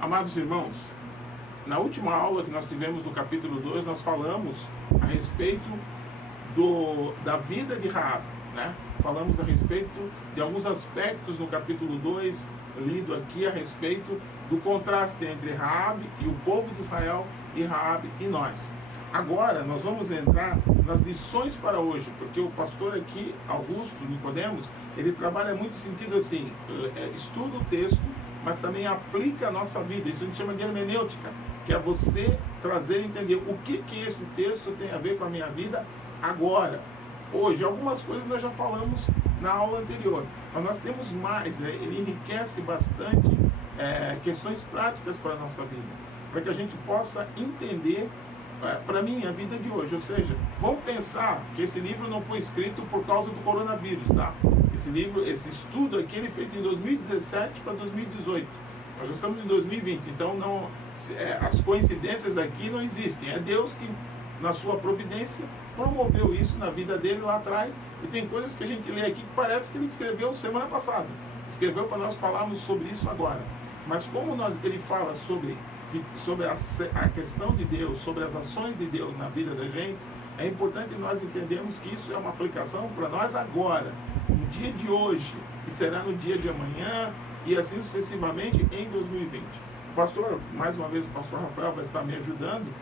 Amados irmãos, na última aula que nós tivemos no capítulo 2, nós falamos a respeito da vida de Raabe, né? Falamos a respeito de alguns aspectos no capítulo 2, lido aqui a respeito do contraste entre Raabe e o povo de Israel e Raabe e nós. Agora nós vamos entrar nas lições para hoje, porque o pastor aqui, Augusto Nicodemos, ele trabalha muito no sentido assim, estuda o texto, mas também aplica a nossa vida. Isso a gente chama de hermenêutica, que é você trazer e entender o que esse texto tem a ver com a minha vida agora, hoje. Algumas coisas nós já falamos na aula anterior, mas nós temos mais, ele enriquece bastante questões práticas para a nossa vida, para que a gente possa entender para mim a vida de hoje. Ou seja, vamos pensar que esse livro não foi escrito por causa do coronavírus, tá? Esse livro, esse estudo aqui, ele fez em 2017 para 2018. Nós já estamos em 2020, então não, as coincidências aqui não existem. É Deus que, na sua providência, promoveu isso na vida dele lá atrás. E tem coisas que a gente lê aqui que parece que ele escreveu semana passada. Escreveu para nós falarmos sobre isso agora. Mas como ele fala sobre a questão de Deus, sobre as ações de Deus na vida da gente, é importante nós entendermos que isso é uma aplicação para nós agora, no dia de hoje, e será no dia de amanhã, e assim sucessivamente em 2020. O pastor, mais uma vez, o pastor Rafael vai estar me ajudando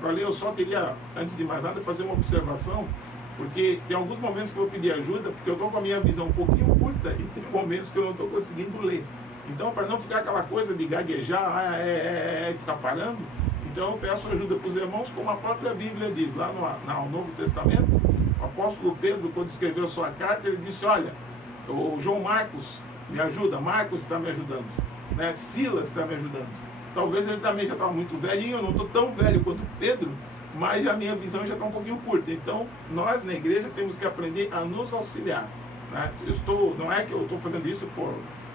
para ler. Eu só queria, antes de mais nada, fazer uma observação, porque tem alguns momentos que eu vou pedir ajuda, porque eu estou com a minha visão um pouquinho curta, e tem momentos que eu não estou conseguindo ler. Então, para não ficar aquela coisa de gaguejar, e ficar parando, então eu peço ajuda para os irmãos, como a própria Bíblia diz, lá no Novo Testamento, o apóstolo Pedro, quando escreveu sua carta, ele disse: olha, o João Marcos me ajuda, Marcos está me ajudando, né? Silas está me ajudando. Talvez ele também já estava muito velhinho, eu não estou tão velho quanto Pedro, mas a minha visão já está um pouquinho curta. Então, nós na igreja temos que aprender a nos auxiliar, né? Não é que eu estou fazendo isso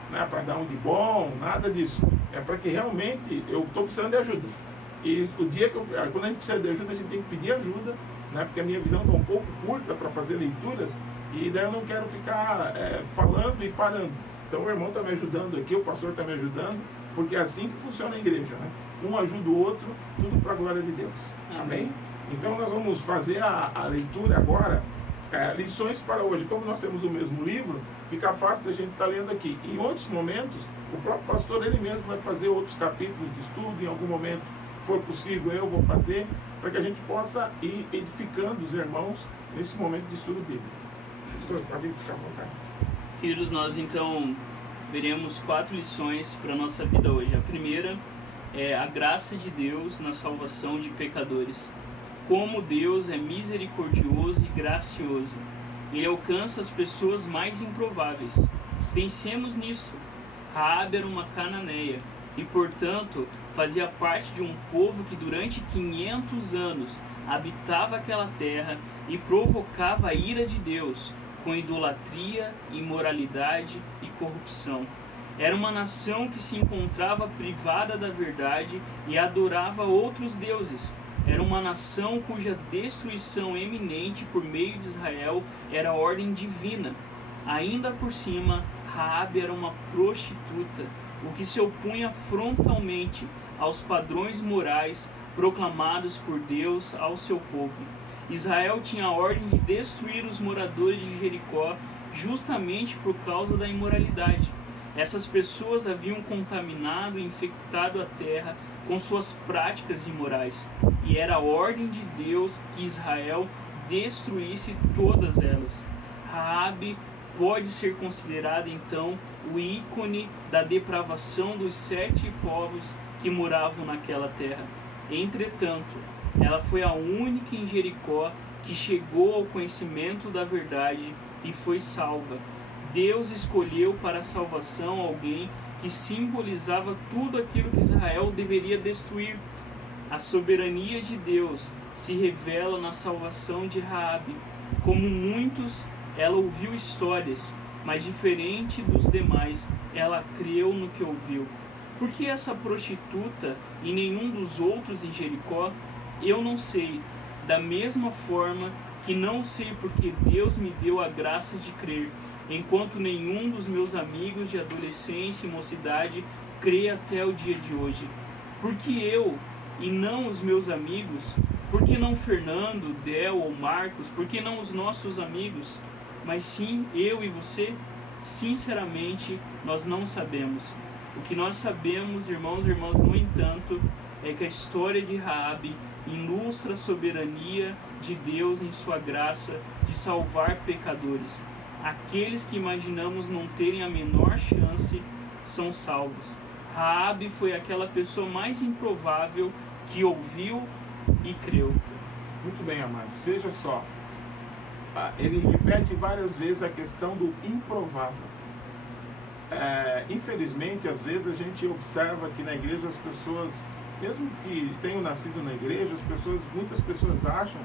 para dar um de bom, nada disso. É para que realmente eu estou precisando de ajuda. E o dia quando a gente precisa de ajuda, a gente tem que pedir ajuda, né? Porque a minha visão está um pouco curta para fazer leituras, e daí eu não quero ficar falando e parando. Então o irmão está me ajudando aqui, o pastor está me ajudando, porque é assim que funciona a igreja, né? Um ajuda o outro, tudo para a glória de Deus. Amém? Então nós vamos fazer a leitura agora, lições para hoje. Como nós temos o mesmo livro, fica fácil da gente estar lendo aqui. Em outros momentos, o próprio pastor, ele mesmo vai fazer outros capítulos de estudo. Em algum momento, for possível, eu vou fazer, para que a gente possa ir edificando os irmãos nesse momento de estudo bíblico. Pastor, pode ficar à vontade. Queridos, nós então veremos 4 lições para a nossa vida hoje. A primeira é a graça de Deus na salvação de pecadores. Como Deus é misericordioso e gracioso. Ele alcança as pessoas mais improváveis. Pensemos nisso. Raabe era uma cananeia e, portanto, fazia parte de um povo que durante 500 anos habitava aquela terra e provocava a ira de Deus com idolatria, imoralidade e corrupção. Era uma nação que se encontrava privada da verdade e adorava outros deuses. Era uma nação cuja destruição eminente por meio de Israel era ordem divina. Ainda por cima, Raabe era uma prostituta, o que se opunha frontalmente aos padrões morais proclamados por Deus ao seu povo. Israel tinha a ordem de destruir os moradores de Jericó justamente por causa da imoralidade. Essas pessoas haviam contaminado e infectado a terra com suas práticas imorais, e era a ordem de Deus que Israel destruísse todas elas. Raabe pode ser considerada então o ícone da depravação dos 7 povos que moravam naquela terra. Entretanto, ela foi a única em Jericó que chegou ao conhecimento da verdade e foi salva. Deus escolheu para a salvação alguém que simbolizava tudo aquilo que Israel deveria destruir. A soberania de Deus se revela na salvação de Raabe. Como muitos, ela ouviu histórias, mas diferente dos demais, ela creu no que ouviu. Por que essa prostituta e nenhum dos outros em Jericó? Eu não sei. Da mesma forma que não sei porque Deus me deu a graça de crer, enquanto nenhum dos meus amigos de adolescência e mocidade crê até o dia de hoje. Por que eu e não os meus amigos? Por que não Fernando, Del ou Marcos? Por que não os nossos amigos? Mas sim, eu e você? Sinceramente, nós não sabemos. O que nós sabemos, irmãos e irmãs, no entanto, é que a história de Raabe ilustra a soberania de Deus em sua graça de salvar pecadores. Aqueles que imaginamos não terem a menor chance são salvos. Raabe foi aquela pessoa mais improvável que ouviu e creu. Muito bem, amados. Veja só. Ele repete várias vezes a questão do improvável. Infelizmente, às vezes a gente observa que na igreja as pessoas, mesmo que tenham nascido na igreja, muitas pessoas acham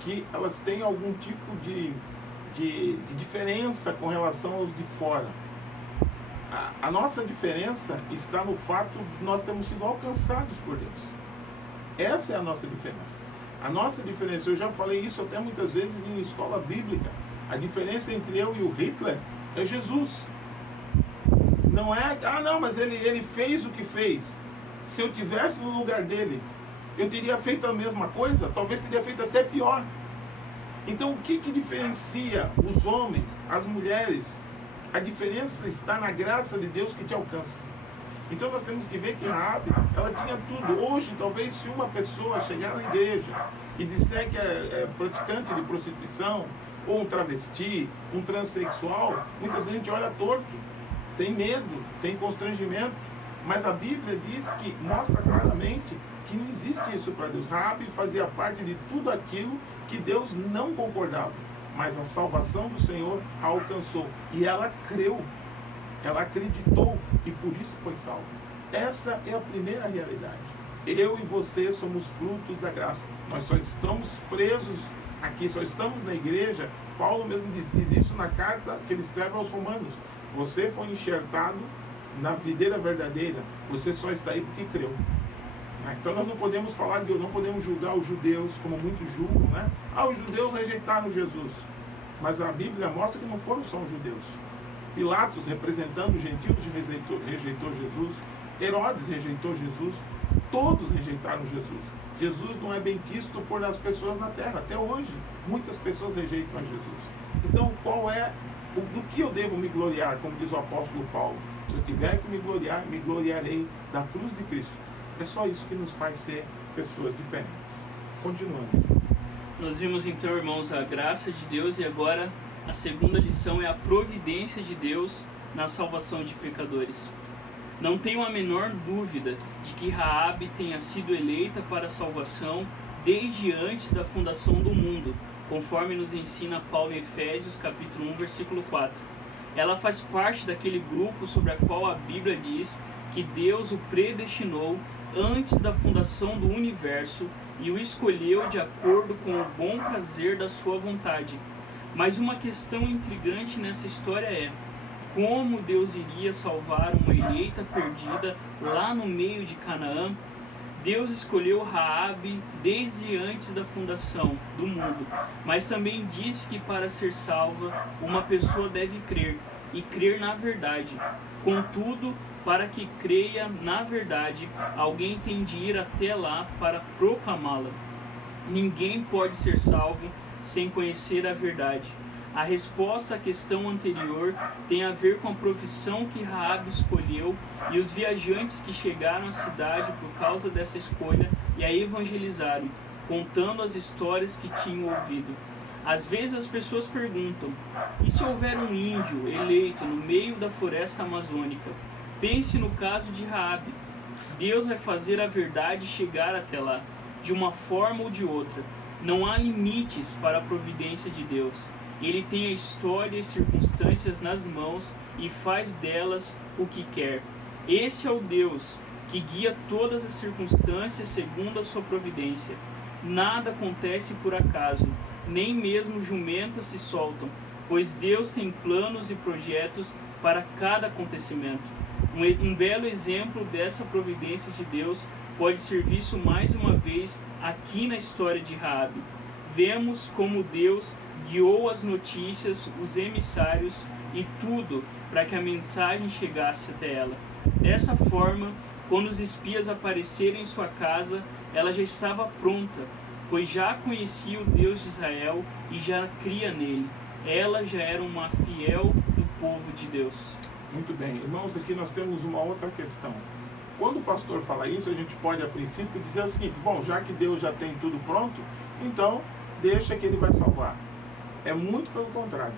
que elas têm algum tipo de diferença com relação aos de fora. A nossa diferença está no fato de nós termos sido alcançados por Deus. Essa é a nossa diferença. A nossa diferença, eu já falei isso até muitas vezes em escola bíblica, a diferença entre eu e o Hitler é Jesus. Não é, mas ele fez o que fez. Se eu tivesse no lugar dele, eu teria feito a mesma coisa, talvez teria feito até pior. Então o que diferencia os homens, as mulheres? A diferença está na graça de Deus que te alcança. Então nós temos que ver que Raabe, ela tinha tudo. Hoje, talvez, se uma pessoa chegar na igreja e disser que é praticante de prostituição, ou um travesti, um transexual, muita gente olha torto, tem medo, tem constrangimento. Mas a Bíblia diz que mostra claramente que não existe isso para Deus. Raabe fazia parte de tudo aquilo que Deus não concordava. Mas a salvação do Senhor a alcançou. E ela creu. Ela acreditou e por isso foi salva. Essa é a primeira realidade. Eu e você somos frutos da graça. Nós só estamos presos aqui, só estamos na igreja. Paulo mesmo diz isso na carta que ele escreve aos Romanos. Você foi enxertado na videira verdadeira. Você só está aí porque creu. Então nós não podemos não podemos julgar os judeus como muitos julgam, né? Os judeus rejeitaram Jesus. Mas a Bíblia mostra que não foram só os judeus. Pilatos, representando os gentios, rejeitou Jesus. Herodes rejeitou Jesus. Todos rejeitaram Jesus. Jesus não é bem quisto por as pessoas na terra. Até hoje, muitas pessoas rejeitam a Jesus. Então, do que eu devo me gloriar, como diz o apóstolo Paulo? Se eu tiver que me gloriar, me gloriarei da cruz de Cristo. É só isso que nos faz ser pessoas diferentes. Continuando. Nós vimos então, irmãos, a graça de Deus e agora a segunda lição é a providência de Deus na salvação de pecadores. Não tenho a menor dúvida de que Raabe tenha sido eleita para a salvação desde antes da fundação do mundo, conforme nos ensina Paulo em Efésios capítulo 1, versículo 4. Ela faz parte daquele grupo sobre a qual a Bíblia diz que Deus o predestinou antes da fundação do universo e o escolheu de acordo com o bom prazer da sua vontade. Mas uma questão intrigante nessa história é: como Deus iria salvar uma eleita perdida lá no meio de Canaã? Deus escolheu Raabe desde antes da fundação do mundo, mas também disse que para ser salva, uma pessoa deve crer, e crer na verdade. Contudo, para que creia na verdade, alguém tem de ir até lá para proclamá-la. Ninguém pode ser salvo sem conhecer a verdade. A resposta à questão anterior tem a ver com a profissão que Raabe escolheu e os viajantes que chegaram à cidade por causa dessa escolha e a evangelizaram, contando as histórias que tinham ouvido. Às vezes as pessoas perguntam: e se houver um índio eleito no meio da floresta amazônica? Pense no caso de Raabe. Deus vai fazer a verdade chegar até lá, de uma forma ou de outra. Não há limites para a providência de Deus. Ele tem a história e circunstâncias nas mãos e faz delas o que quer. Esse é o Deus que guia todas as circunstâncias segundo a sua providência. Nada acontece por acaso, nem mesmo jumentas se soltam, pois Deus tem planos e projetos para cada acontecimento. Um belo exemplo dessa providência de Deus pode ser visto mais uma vez aqui na história de Raabe. Vemos como Deus guiou as notícias, os emissários e tudo para que a mensagem chegasse até ela. Dessa forma, quando os espias apareceram em sua casa, ela já estava pronta, pois já conhecia o Deus de Israel e já cria nele. Ela já era uma fiel do povo de Deus. Muito bem. Irmãos, aqui nós temos uma outra questão. Quando o pastor fala isso, a gente pode, a princípio, dizer o seguinte: bom, já que Deus já tem tudo pronto, então deixa que ele vai salvar. É muito pelo contrário.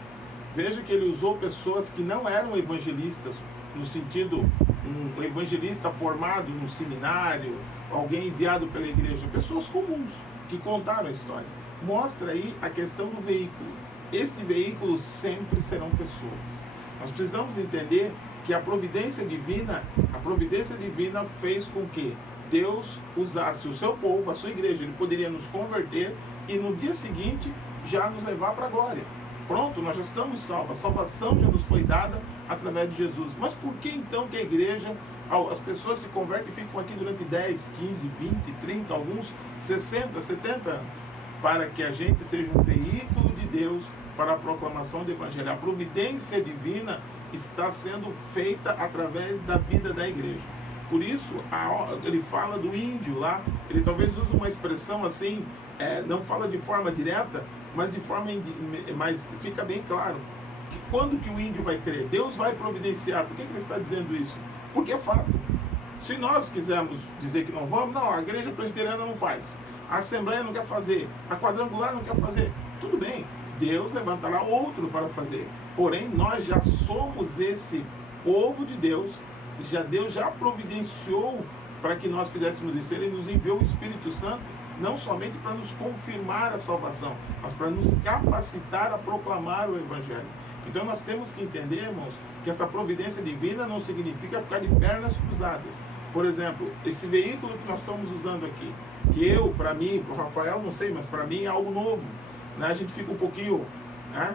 Veja que ele usou pessoas que não eram evangelistas, no sentido, um evangelista formado num seminário, alguém enviado pela igreja, pessoas comuns, que contaram a história. Mostra aí a questão do veículo. Este veículo sempre serão pessoas. Nós precisamos entender que a providência divina fez com que Deus usasse o seu povo, a sua igreja. Ele poderia nos converter e no dia seguinte já nos levar para a glória. Pronto, nós já estamos salvos. A salvação já nos foi dada através de Jesus. Mas por que então que a igreja, as pessoas se convertem e ficam aqui durante 10, 15, 20, 30, alguns 60, 70 anos? Para que a gente seja um veículo de Deus para a proclamação do Evangelho. A providência divina está sendo feita através da vida da igreja. Por isso, ele fala do índio lá, ele talvez use uma expressão assim, não fala de forma direta, mas fica bem claro que quando que o índio vai crer? Deus vai providenciar. Por que ele está dizendo isso? Porque é fato. Se nós quisermos dizer que não vamos, não, a igreja presbiteriana não faz, a assembleia não quer fazer, a quadrangular não quer fazer, tudo bem, Deus levantará outro para fazer. Porém, nós já somos esse povo de Deus, Deus já providenciou para que nós fizéssemos isso. Ele nos enviou o Espírito Santo, não somente para nos confirmar a salvação, mas para nos capacitar a proclamar o Evangelho. Então nós temos que entender, irmãos, que essa providência divina não significa ficar de pernas cruzadas. Por exemplo, esse veículo que nós estamos usando aqui, que para mim, para o Rafael, não sei, mas para mim é algo novo. Né? A gente fica um pouquinho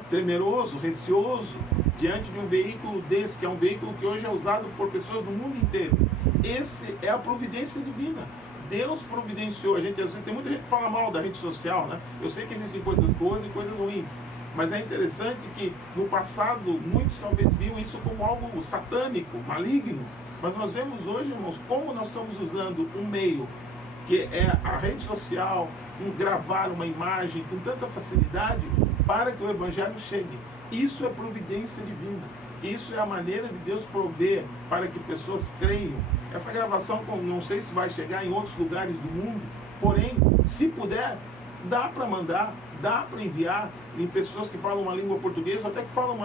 temeroso, receoso, diante de um veículo desse, que é um veículo que hoje é usado por pessoas do mundo inteiro. Esse é a providência divina. Deus providenciou. Às vezes tem muita gente que fala mal da rede social, né? Eu sei que existem coisas boas e coisas ruins, mas é interessante que no passado muitos talvez viam isso como algo satânico, maligno, mas nós vemos hoje, irmãos, como nós estamos usando um meio que é a rede social, gravar uma imagem com tanta facilidade para que o Evangelho chegue. Isso é providência divina. Isso é a maneira de Deus prover para que pessoas creiam. Essa gravação, não sei se vai chegar em outros lugares do mundo, porém, se puder, dá para mandar, dá para enviar em pessoas que falam uma língua portuguesa, ou até que falam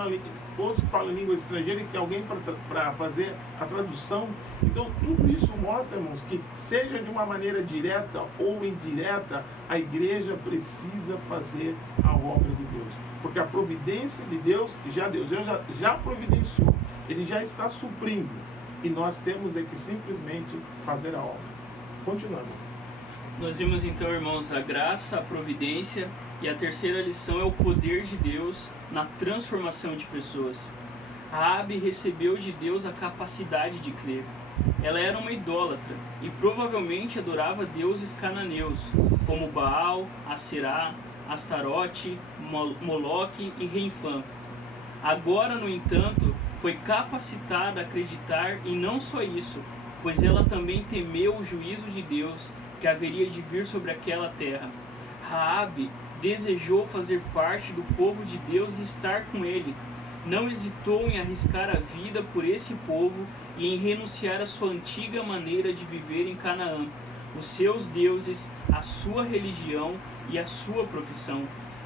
outros que falam língua estrangeira e que tem alguém para fazer a tradução. Então, tudo isso mostra, irmãos, que seja de uma maneira direta ou indireta, a igreja precisa fazer a obra de Deus. Porque a providência de Deus já providenciou, Ele já está suprindo. E nós temos que simplesmente fazer a obra. Continuando. Nós vimos então, irmãos, a graça, a providência, e a terceira lição é o poder de Deus na transformação de pessoas. Raabe recebeu de Deus a capacidade de crer. Ela era uma idólatra e provavelmente adorava deuses cananeus, como Baal, Aserá, Astarote, Moloque e Renfã. Agora, no entanto, foi capacitada a acreditar e não só isso, pois ela também temeu o juízo de Deus que haveria de vir sobre aquela terra. Raabe desejou fazer parte do povo de Deus e estar com ele. Não hesitou em arriscar a vida por esse povo e em renunciar à sua antiga maneira de viver em Canaã, os seus deuses, a sua religião e a sua profissão.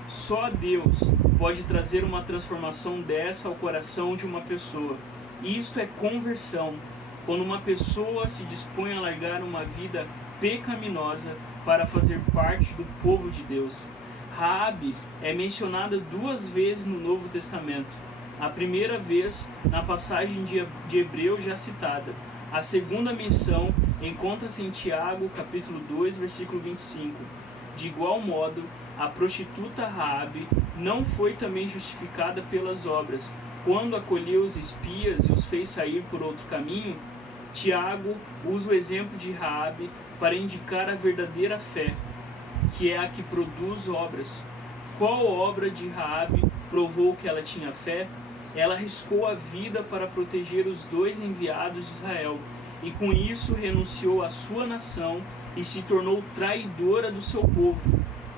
Só Deus pode trazer uma transformação dessa ao coração de uma pessoa. Isto é conversão, quando uma pessoa se dispõe a largar uma vida pecaminosa para fazer parte do povo de Deus. Raabe é mencionada 2 vezes no Novo Testamento. A primeira vez na passagem de Hebreu já citada. A segunda menção encontra-se em Tiago, capítulo 2, versículo 25. De igual modo, a prostituta Raabe não foi também justificada pelas obras, quando acolheu os espias e os fez sair por outro caminho? Tiago usa o exemplo de Raabe para indicar a verdadeira fé, que é a que produz obras. Qual obra de Raabe provou que ela tinha fé? ela arriscou a vida para proteger os 2 enviados de Israel, e com isso renunciou à sua nação e se tornou traidora do seu povo,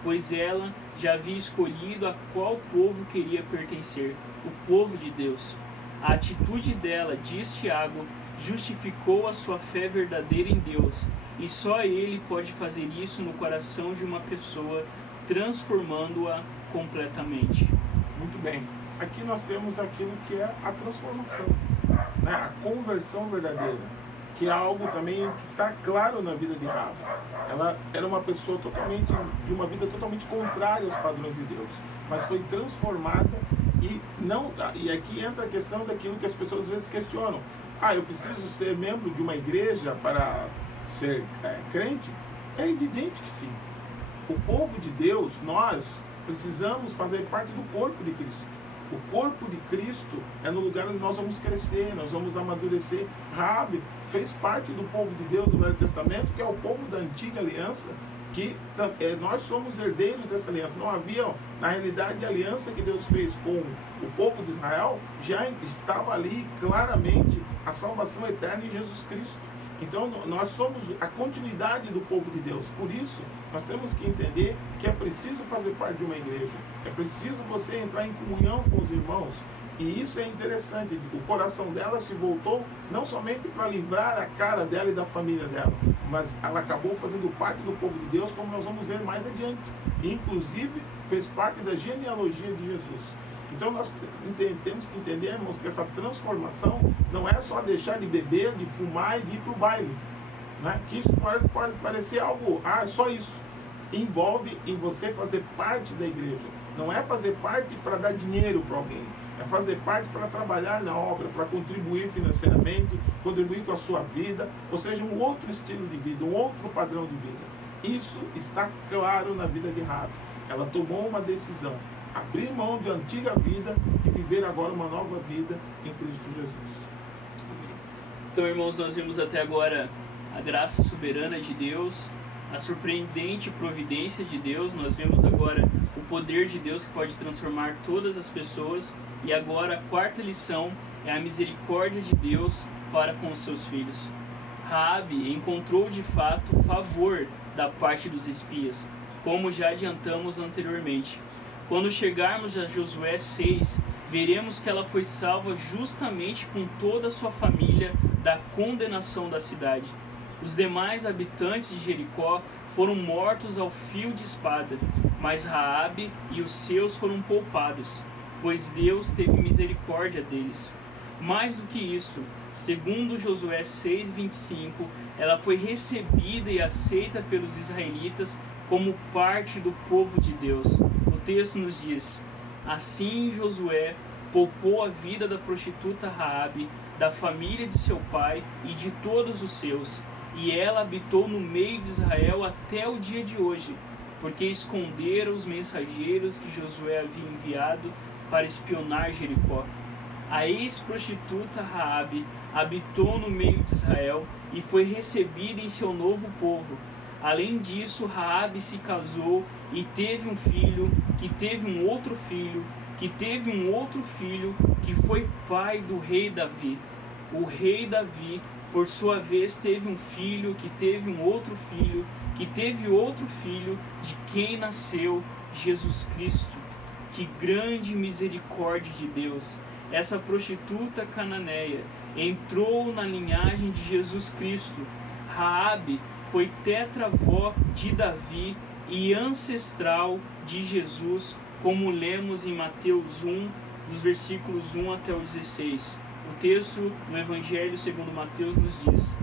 pois ela já havia escolhido a qual povo queria pertencer, o povo de Deus. A atitude dela, diz Tiago, justificou a sua fé verdadeira em Deus, e só Ele pode fazer isso no coração de uma pessoa, transformando-a completamente. Muito bem. Aqui nós temos aquilo que é a transformação, né? A conversão verdadeira, que é algo também que está claro na vida de Raabe. Ela era uma pessoa de uma vida totalmente contrária aos padrões de Deus, mas foi transformada e aqui entra a questão daquilo que as pessoas às vezes questionam. Eu preciso ser membro de uma igreja para ser crente? É evidente que sim. O povo de Deus, nós precisamos fazer parte do corpo de Cristo. O corpo de Cristo é no lugar onde nós vamos crescer, nós vamos amadurecer. Raabe fez parte do povo de Deus do Velho Testamento, que é o povo da antiga aliança, que nós somos herdeiros dessa aliança. Não havia, na realidade, a aliança que Deus fez com o povo de Israel, já estava ali claramente a salvação eterna em Jesus Cristo. Então nós somos a continuidade do povo de Deus. Por isso nós temos que entender que é preciso fazer parte de uma igreja, é preciso você entrar em comunhão com os irmãos. E isso é interessante, o coração dela se voltou não somente para livrar a cara dela e da família dela, mas ela acabou fazendo parte do povo de Deus, como nós vamos ver mais adiante. E, inclusive, fez parte da genealogia de Jesus. Então nós temos que entender, irmãos, que essa transformação não é só deixar de beber, de fumar e de ir para o baile, né? Que isso pode parecer algo, é só isso. Envolve em você fazer parte da igreja. Não é fazer parte para dar dinheiro para alguém, é fazer parte para trabalhar na obra, para contribuir financeiramente, contribuir com a sua vida, ou seja, um outro estilo de vida, um outro padrão de vida. Isso está claro na vida de Raabe. Ela tomou uma decisão, abrir mão de antiga vida e viver agora uma nova vida em Cristo Jesus. Então, irmãos, nós vimos até agora a graça soberana de Deus, a surpreendente providência de Deus. Nós vemos agora o poder de Deus que pode transformar todas as pessoas. E agora a quarta lição é a misericórdia de Deus para com os seus filhos. Raabe encontrou de fato favor da parte dos espias, como já adiantamos anteriormente. Quando chegarmos a Josué 6, veremos que ela foi salva justamente com toda a sua família da condenação da cidade. Os demais habitantes de Jericó foram mortos ao fio de espada, mas Raabe e os seus foram poupados, pois Deus teve misericórdia deles. Mais do que isso, segundo Josué 6:25, ela foi recebida e aceita pelos israelitas como parte do povo de Deus. O texto nos diz: assim Josué poupou a vida da prostituta Raabe, da família de seu pai e de todos os seus, e ela habitou no meio de Israel até o dia de hoje, porque esconderam os mensageiros que Josué havia enviado para espionar Jericó. A ex-prostituta Raabe habitou no meio de Israel e foi recebida em seu novo povo. Além disso, Raabe se casou e teve um filho, que teve um outro filho, que teve um outro filho, que foi pai do rei Davi. O rei Davi, por sua vez, teve um filho, que teve um outro filho, que teve outro filho, de quem nasceu Jesus Cristo. Que grande misericórdia de Deus! Essa prostituta cananeia entrou na linhagem de Jesus Cristo. Raabe foi tetravó de Davi e ancestral de Jesus, como lemos em Mateus 1, dos versículos 1 até o 16. O texto no Evangelho segundo Mateus nos diz: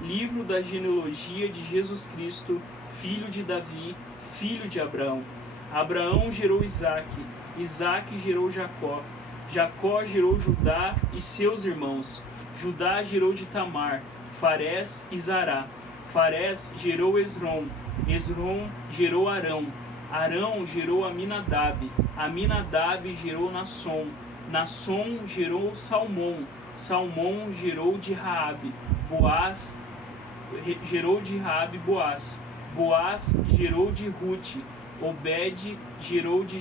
livro da genealogia de Jesus Cristo, filho de Davi, filho de Abraão. Abraão gerou Isaque, Isaque gerou Jacó, Jacó gerou Judá e seus irmãos. Judá gerou de Tamar, Farés e Zará. Farés gerou Esrom, Esrom gerou Arão, Arão gerou Aminadab, Aminadab gerou Nasson, Nasson gerou Salmão, Salmão gerou de Raabe, Boaz gerou de Raabe Boaz, Boaz gerou de Rute, Obed gerou de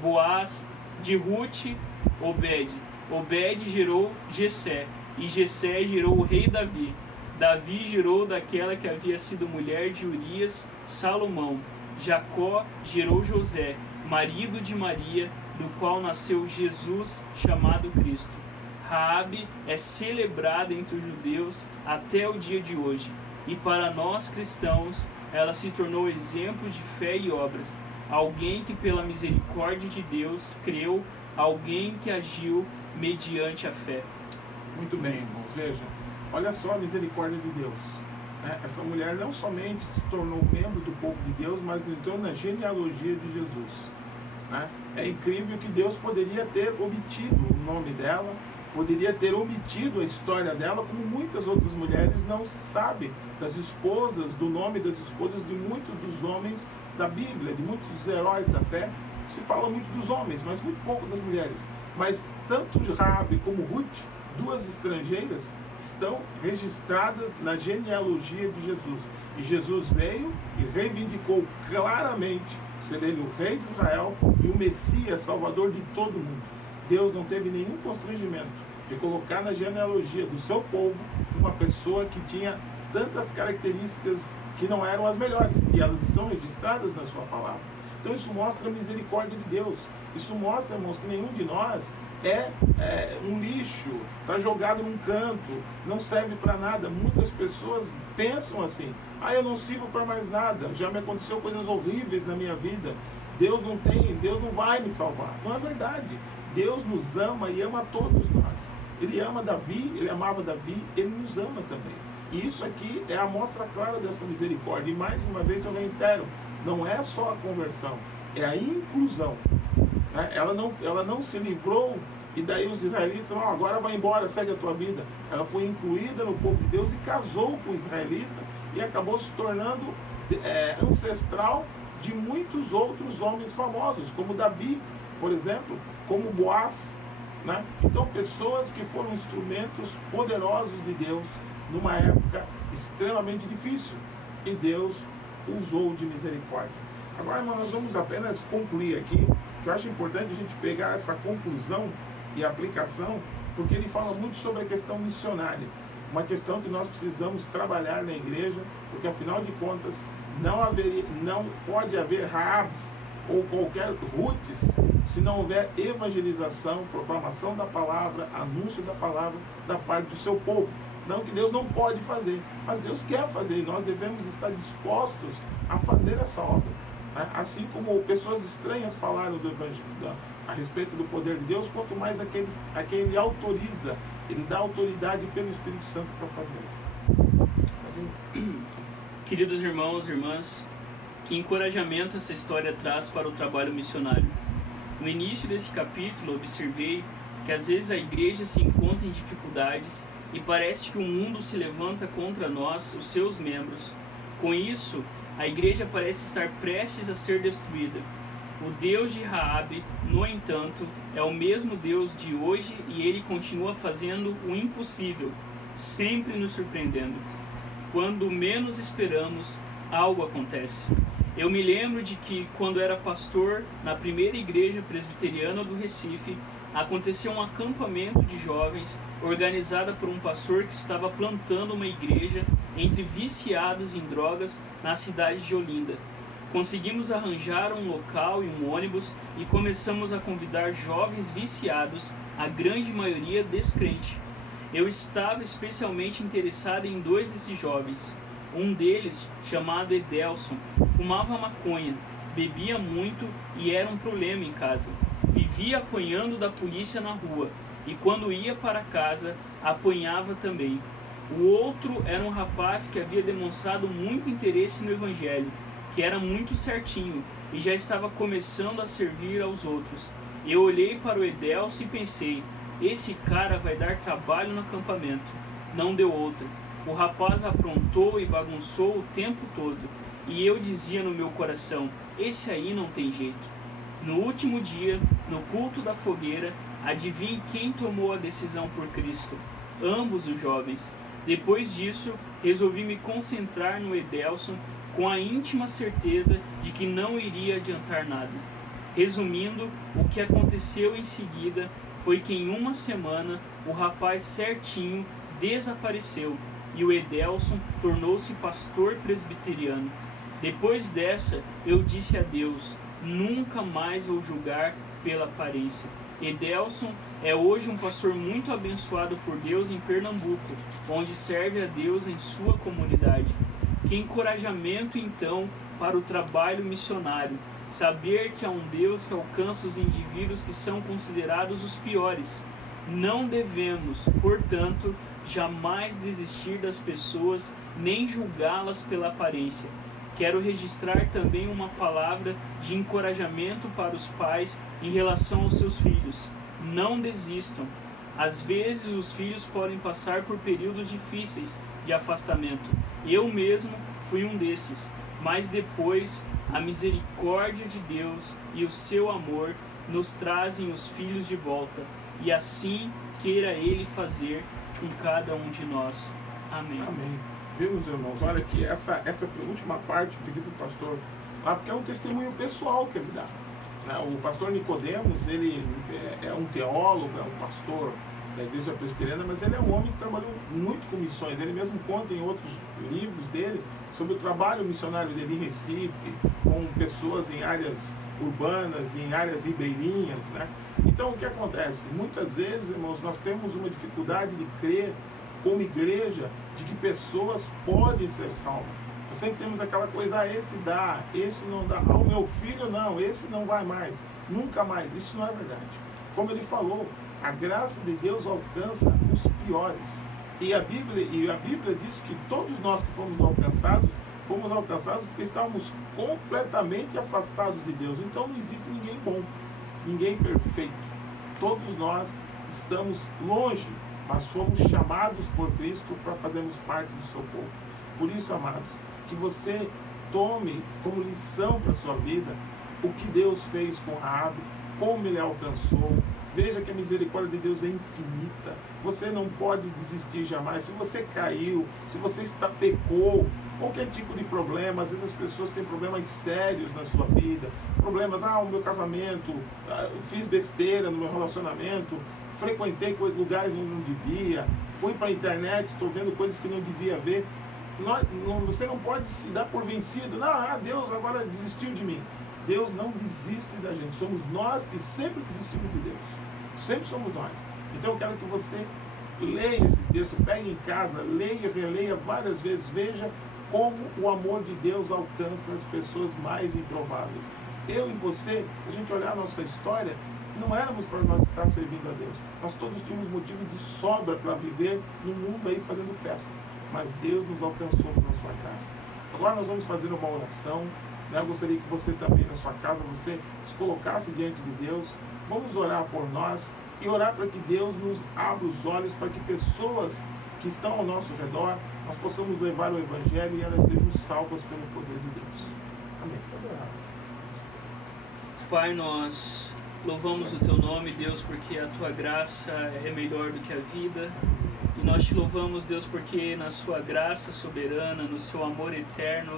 Boaz de Rute Obed. Obed gerou Jessé, e Jessé gerou o rei Davi. Davi gerou daquela que havia sido mulher de Urias, Salomão. Jacó gerou José, marido de Maria, do qual nasceu Jesus, chamado Cristo. Raabe é celebrada entre os judeus até o dia de hoje, e para nós cristãos ela se tornou exemplo de fé e obras. Alguém que pela misericórdia de Deus creu, alguém que agiu mediante a fé. Muito bem, irmãos, vejam, olha só a misericórdia de Deus. Essa mulher não somente se tornou membro do povo de Deus, mas entrou na genealogia de Jesus. É incrível que Deus poderia ter omitido o nome dela, poderia ter omitido a história dela, como muitas outras mulheres não se sabe das esposas, do nome das esposas de muitos dos homens da Bíblia, de muitos dos heróis da fé. Se fala muito dos homens, mas muito pouco das mulheres. Mas tanto Raabe como Ruth, duas estrangeiras, estão registradas na genealogia de Jesus. E Jesus veio e reivindicou claramente ser ele o rei de Israel e o Messias, salvador de todo mundo. Deus não teve nenhum constrangimento de colocar na genealogia do seu povo uma pessoa que tinha tantas características que não eram as melhores, e elas estão registradas na sua palavra. Então isso mostra a misericórdia de Deus. Isso mostra, irmãos, que nenhum de nós é um lixo, está jogado num canto, não serve para nada. Muitas pessoas pensam assim: eu não sirvo para mais nada, já me aconteceu coisas horríveis na minha vida, Deus não vai me salvar. Não é verdade. Deus nos ama e ama todos nós. Ele ama Davi, ele amava Davi, ele nos ama também. E isso aqui é a mostra clara dessa misericórdia. E mais uma vez eu reitero, não é só a conversão, é a inclusão. Ela não se livrou e daí os israelitas falaram: agora vai embora, segue a tua vida. Ela foi incluída no povo de Deus e casou com o israelita e acabou se tornando ancestral de muitos outros homens famosos, como Davi, por exemplo, como Boaz. Então, pessoas que foram instrumentos poderosos de Deus numa época extremamente difícil, e Deus usou de misericórdia. Agora, irmão, nós vamos apenas concluir aqui, que eu acho importante a gente pegar essa conclusão e aplicação, porque ele fala muito sobre a questão missionária, uma questão que nós precisamos trabalhar na igreja, porque afinal de contas não pode haver Raabes ou qualquer Rutes se não houver evangelização, proclamação da palavra, anúncio da palavra da parte do seu povo. Não que Deus não pode fazer, mas Deus quer fazer, e nós devemos estar dispostos a fazer essa obra. Assim como pessoas estranhas falaram do evangelho, a respeito do poder de Deus, quanto mais a quem ele autoriza, ele dá autoridade pelo Espírito Santo para fazer. Queridos irmãos e irmãs, que encorajamento essa história traz para o trabalho missionário. No início desse capítulo, observei que às vezes a igreja se encontra em dificuldades e parece que o mundo se levanta contra nós, os seus membros. Com isso, a igreja parece estar prestes a ser destruída. O Deus de Raabe, no entanto, é o mesmo Deus de hoje e ele continua fazendo o impossível, sempre nos surpreendendo. Quando menos esperamos, algo acontece. Eu me lembro de que, quando era pastor na primeira igreja presbiteriana do Recife, aconteceu um acampamento de jovens organizado por um pastor que estava plantando uma igreja entre viciados em drogas na cidade de Olinda. Conseguimos arranjar um local e um ônibus e começamos a convidar jovens viciados, a grande maioria descrente. Eu estava especialmente interessado em dois desses jovens. Um deles, chamado Edelson, fumava maconha, bebia muito e era um problema em casa. Vivia apanhando da polícia na rua e quando ia para casa, apanhava também. O outro era um rapaz que havia demonstrado muito interesse no evangelho, que era muito certinho e já estava começando a servir aos outros. Eu olhei para o Edelson e pensei: esse cara vai dar trabalho no acampamento. Não deu outra. O rapaz aprontou e bagunçou o tempo todo. E eu dizia no meu coração: esse aí não tem jeito. No último dia, no culto da fogueira, adivinhe quem tomou a decisão por Cristo? Ambos os jovens. Depois disso, resolvi me concentrar no Edelson com a íntima certeza de que não iria adiantar nada. Resumindo, o que aconteceu em seguida foi que em uma semana o rapaz certinho desapareceu e o Edelson tornou-se pastor presbiteriano. Depois dessa, eu disse a Deus: nunca mais vou julgar pela aparência. Edelson é hoje um pastor muito abençoado por Deus em Pernambuco, onde serve a Deus em sua comunidade. Que encorajamento, então, para o trabalho missionário, saber que há um Deus que alcança os indivíduos que são considerados os piores. Não devemos, portanto, jamais desistir das pessoas, nem julgá-las pela aparência. Quero registrar também uma palavra de encorajamento para os pais em relação aos seus filhos. Não desistam. Às vezes os filhos podem passar por períodos difíceis de afastamento. Eu mesmo fui um desses, mas depois a misericórdia de Deus e o seu amor nos trazem os filhos de volta, e assim queira Ele fazer com cada um de nós. Amém. Amém. Vimos, irmãos, olha que essa última parte eu pedi para o pastor lá, porque é um testemunho pessoal que ele dá. O pastor Nicodemos, ele é um teólogo, é um pastor da igreja presbiteriana, mas ele é um homem que trabalhou muito com missões. Ele mesmo conta em outros livros dele sobre o trabalho missionário dele em Recife, com pessoas em áreas urbanas, em áreas ribeirinhas, né? Então, o que acontece? Muitas vezes, irmãos, nós temos uma dificuldade de crer, como igreja, de que pessoas podem ser salvas. Nós sempre temos aquela coisa: esse dá, esse não dá. O meu filho não, esse não vai mais, nunca mais. Isso não é verdade. Como ele falou, a graça de Deus alcança os piores. E a Bíblia diz que todos nós que fomos alcançados porque estávamos completamente afastados de Deus. Então não existe ninguém bom, ninguém perfeito. Todos nós estamos longe, mas fomos chamados por Cristo para fazermos parte do seu povo. Por isso, amados, que você tome como lição para a sua vida o que Deus fez com Raabe, como ele alcançou. Veja que a misericórdia de Deus é infinita. Você não pode desistir jamais. Se você caiu, se você pecou, qualquer tipo de problema, às vezes as pessoas têm problemas sérios na sua vida, problemas, o meu casamento, fiz besteira no meu relacionamento, frequentei lugares onde não devia, fui para a internet, estou vendo coisas que não devia ver. Você não pode se dar por vencido. Deus agora desistiu de mim. Deus não desiste da gente. Somos nós que sempre desistimos de Deus. Sempre somos nós. Então eu quero que você leia esse texto, pegue em casa, leia e releia várias vezes. Veja como o amor de Deus alcança as pessoas mais improváveis. Eu e você, se a gente olhar a nossa história, não éramos para nós estar servindo a Deus. Nós todos tínhamos motivos de sobra para viver no mundo aí fazendo festa. Mas Deus nos alcançou com a sua graça. Agora nós vamos fazer uma oração. Eu gostaria que você também na sua casa, você se colocasse diante de Deus. Vamos orar por nós e orar para que Deus nos abra os olhos, para que pessoas que estão ao nosso redor, nós possamos levar o Evangelho e elas sejam salvas pelo poder de Deus. Amém. Pode orar. Pai, nós louvamos o Teu nome, Deus, porque a Tua graça é melhor do que a vida. E nós te louvamos, Deus, porque na sua graça soberana, no seu amor eterno,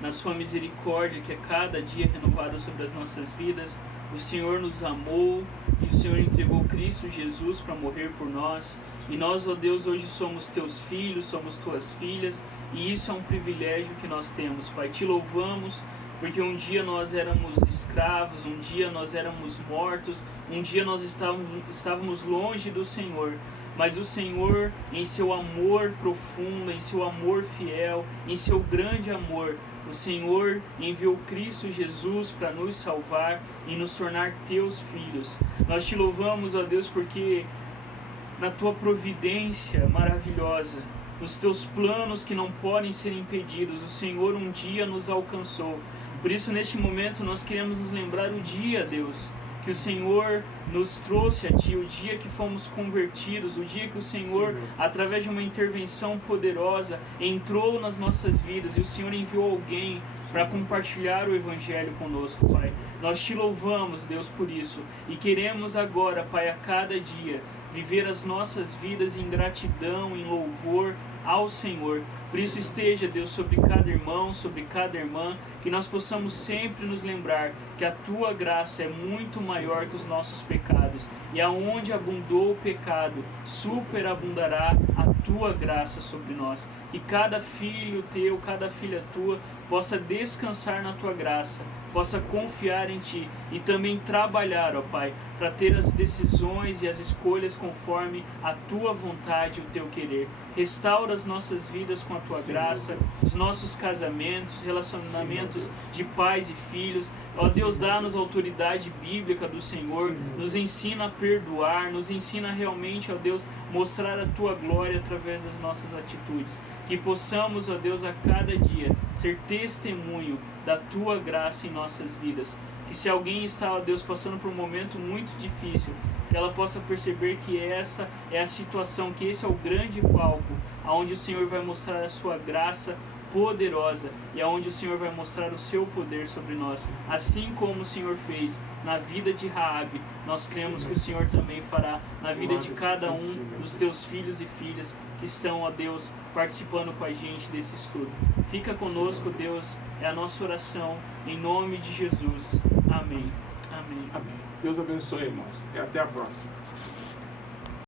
na sua misericórdia que é cada dia renovada sobre as nossas vidas, o Senhor nos amou e o Senhor entregou Cristo Jesus para morrer por nós. E nós, ó Deus, hoje somos teus filhos, somos tuas filhas, e isso é um privilégio que nós temos, Pai. Te louvamos porque um dia nós éramos escravos, um dia nós éramos mortos, um dia nós estávamos longe do Senhor. Mas o Senhor, em seu amor profundo, em seu amor fiel, em seu grande amor, o Senhor enviou Cristo Jesus para nos salvar e nos tornar teus filhos. Nós te louvamos, ó Deus, porque na tua providência maravilhosa, nos teus planos que não podem ser impedidos, o Senhor um dia nos alcançou. Por isso, neste momento, nós queremos nos lembrar o dia, Deus, que o Senhor nos trouxe a Ti, o dia que fomos convertidos, o dia que o Senhor, através de uma intervenção poderosa, entrou nas nossas vidas e o Senhor enviou alguém para compartilhar o Evangelho conosco, Pai. Nós Te louvamos, Deus, por isso, e queremos agora, Pai, a cada dia, viver as nossas vidas em gratidão, em louvor ao Senhor, Por isso esteja, Deus, sobre cada irmão, sobre cada irmã, que nós possamos sempre nos lembrar que a Tua graça é muito maior que os nossos pecados, e aonde abundou o pecado, superabundará a Tua graça sobre nós. Que cada filho Teu, cada filha Tua, possa descansar na Tua graça, possa confiar em Ti e também trabalhar, ó Pai, para ter as decisões e as escolhas conforme a Tua vontade e o Teu querer. Restaura as nossas vidas com a Tua graça, os nossos casamentos, relacionamentos de pais e filhos. Ó Deus, dá-nos a autoridade bíblica do Senhor, nos ensina a perdoar, nos ensina realmente, ó Deus, mostrar a Tua glória através das nossas atitudes. Que possamos, ó Deus, a cada dia ser testemunho da Tua graça em nossas vidas. Que se alguém está, ó Deus, passando por um momento muito difícil, que ela possa perceber que essa é a situação, que esse é o grande palco, onde o Senhor vai mostrar a Sua graça poderosa e aonde o Senhor vai mostrar o Seu poder sobre nós. Assim como o Senhor fez na vida de Raabe, nós cremos que o Senhor também fará na vida de cada um dos Teus filhos e filhas que estão, ó Deus, participando com a gente desse estudo. Fica conosco, Deus, é a nossa oração, em nome de Jesus. Amém. Amém. Amém. Deus abençoe, irmãos. E até a próxima.